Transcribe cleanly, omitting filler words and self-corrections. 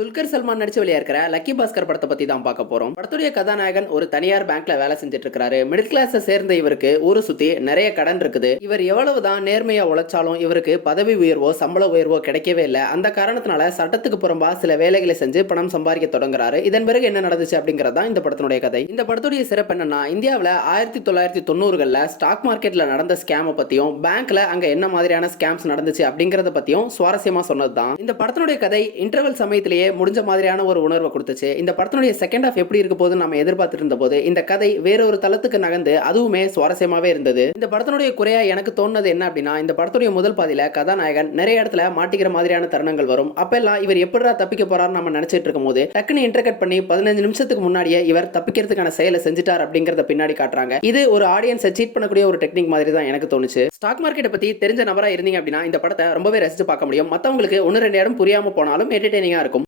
துல்கர் சல்மான் நடிச்சு வெளியாகிற லக்கி பாஸ்கர் படத்தை பத்தி தான் பார்க்க போறோம். படத்துடைய கதாநாயகன் ஒரு தனியார் பேங்க்ல வேலை செஞ்சுட்டு இருக்காரு. மிடில் கிளாஸை சேர்ந்த இவருக்கு ஊரை சுத்தி நிறைய கடன் இருக்குது. இவர் எவ்வளவுதான் நேர்மையா உழைச்சாலும் இவருக்கு பதவி உயர்வோ சம்பள உயர்வோ கிடைக்கவே இல்லை. அந்த காரணத்தினால சட்டத்துக்கு புறம்பா சில வேலைகளை செஞ்சு பணம் சம்பாதிக்க தொடங்குறாரு. இதன் பிறகு என்ன நடந்துச்சு அப்படிங்கறதா இந்த படத்தினுடைய கதை. இந்த படத்துடைய சிறப்பு என்னன்னா, இந்தியாவில் 1990களில் ஸ்டாக் மார்க்கெட்ல நடந்த ஸ்கேமை பத்தியும் பேங்க்ல அங்க என்ன மாதிரியான ஸ்கேம்ஸ் நடந்துச்சு அப்படிங்கறத பத்தியும் சுவாரஸ்யமா சொன்னதுதான் இந்த படத்தினுடைய கதை. இன்டர்வல் சமயத்திலேயே முடிஞ்ச மாதிரியான ஒரு உணர்வை கொடுத்துச்சு. இந்த படத்தினுடைய செகண்ட் ஹாஃப் எப்படி இருக்க போது நம்ம எதிர்பார்த்துட்டு இருந்த போது இந்த கதை வேற ஒரு தளத்துக்கு நகர்ந்து அதுவுமே சுவாரஸ்யமாவே இருந்தது. இந்த படத்தினுடைய குறையா எனக்கு தோணுது என்ன அப்படின்னா, இந்த படத்துடைய முதல் பாதியில கதாநாயகன் நிறைய இடத்துல மாட்டிக்கிற மாதிரியான தருணங்கள் வரும். அப்பெல்லாம் இவர் எப்படிடா தப்பிக்க போறாரு நம்ம நினைச்சிட்டு இருக்கும் போது டக்குன்னு இன்டர்கட் பண்ணி 15 நிமிஷத்துக்கு முன்னாடியே இவர் தப்பிக்கிறதுக்கான செயலை செஞ்சுட்டார் அப்படிங்கறத பின்னாடி காட்டுறாங்க. இது ஒரு ஆடியன்ஸை சீட் பண்ணக்கூடிய ஒரு டெக்னிக் மாதிரி தான் எனக்கு தோணுச்சு. ஸ்டாக் மார்க்கெட்டை பத்தி தெரிஞ்ச நபரா இருந்தீங்க அப்படின்னா இந்த படத்தை ரொம்பவே ரசிச்சு பார்க்க முடியும். மத்தவங்களுக்கு ஒன்னு ரெண்டு இடம் புரியாம போனாலும் என்டர்டெய்னிங்கா இருக்கும்.